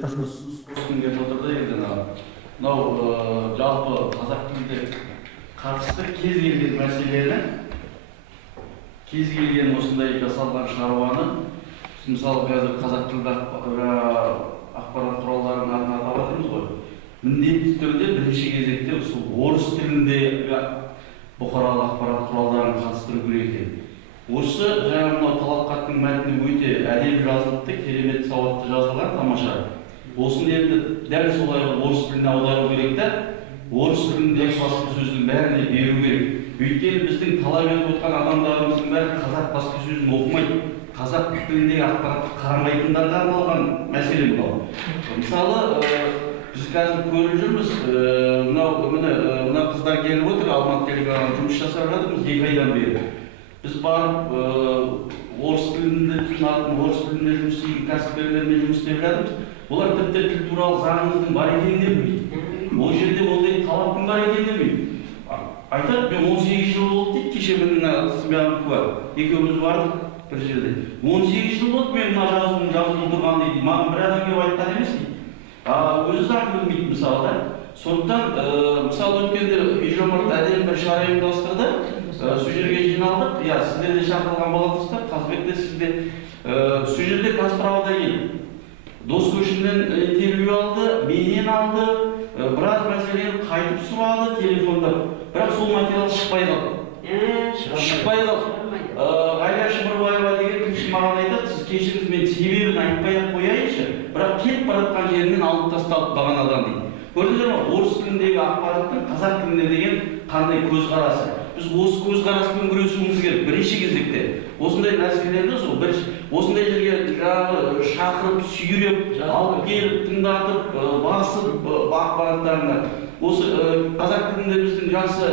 Осының деп отырды енді мынау жалпы қазақ тілінде қатысты кез келген мәселені, кез келген осындай жасалған шаруаны, мысалы қазір қазақ тілді ақпарат құралдарының атын атап жатырмыз ғой. Міндетті түрде бірінші кезекте орыс тілінде бұқаралық ақпарат құралдарын қатыстыру керек екен. Осы жаңағы мынау талапхаттың мәтіні өте әдемі жазылыпты, керемет сауатты жазылған, тамаша. Осыны енді дәл солай орыс тіліне аудару керек та, орыс тіліндегі баспасөздің бәріне беру керек. Өйткені біздің талап етіп отқан адамдарымыздың бәрі қазақ баспасөзін оқымайды, қазақ тіліндегі ақпаратты қарамайтындарға арналған мәселе мынау. Мысалы, біз қазір көріп жүрміз, мына қыздар келіп отыр, Алматы телеканалында жұмыс жасап жатырмыз 2 айдан бері. Біз барып орыс тілінде тұтынатын, орыс тілінде жұмыс істейтін кәсіпкерлермен жұмыс істеп жатырмыз. Олар тіпті тіл туралы заңымыздың бар екенін де білмейді. Ол жерде ондай талаптың бар екенін де білмейді. Айтады, мен 18 жыл болды дейді, кеше менің қызым бар. Екеуміз бардық бір жерде. 18 жыл болды мен мына жазуын тұрған дейді. Маған бір адам келіп айтқан емес дейді. Өзі заң білмейді мысалы да. Сондықтан, мысалы өткенде Үй-жомарт әдемі бір шара ұйымдастырды. Сол жерге жиналдық. Сіздер де шақырылған болатынсыздар. Қазбек те сізде. Сол жерде Қазправда келді. Дос көшінен интервью алды, менен алды, біраз мәселені қайтып сұрады телефонда. Бірақ сол материал шықпай қалды. Шықпай қалды. Ғайра Шымырбаева деген кісі маған айтады, сіз кешіріңіз, мен себебін айтпай-ақ қояйыншы, бірақ кетіп баратқан жерінен алып тасталып бағанадан дейді. Көрдіңіздер ме? Орыс тіліндегі ақпараттың қазақ тіліне деген қандай көзқарасы. Біз осы көзқараспен күресуіміз керек. Бірінші кезекте осындай нәрселерді осындай жерге шақырып, сүйреп, алып келіп, тыңдатып, басып ақпараттарына. Осы қазақ тілінде біздің жақсы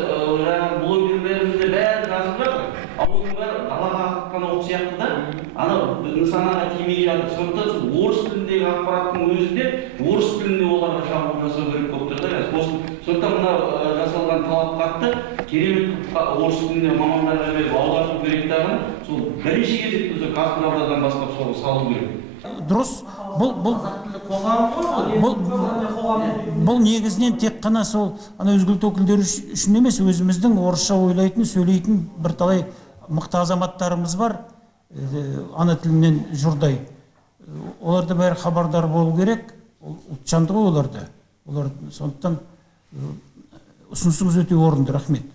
блогерлерімізде бәрі жазып жатыр. Оның бәрі далаға аққан оқ сияқты да, анау нысанаға тимей жатыр. Сондықтан орыс тіліндегі ақпараттың өзінде орыс тілінде оларға шабуыл жасау керек болып тұр да. Сондықтан мына жасалған талапхатты керемет орыс тілінде мамандарға беріп аударту керек дағын, сол бірінші кезекте осы Қазправдадан бастап соны салу керек. Дұрыс. Бұл негізінен тек қана сол өзгілік өкілдері үшін емес, өзіміздің орысша ойлайтын, сөйлейтін бірталай мықты азаматтарымыз бар, ана тілінен жұрдай. Оларды бәрі хабардар болу керек, ұлтжанды ғой оларды. Сондықтан ұсынысыңыз өте орынды, рахмет.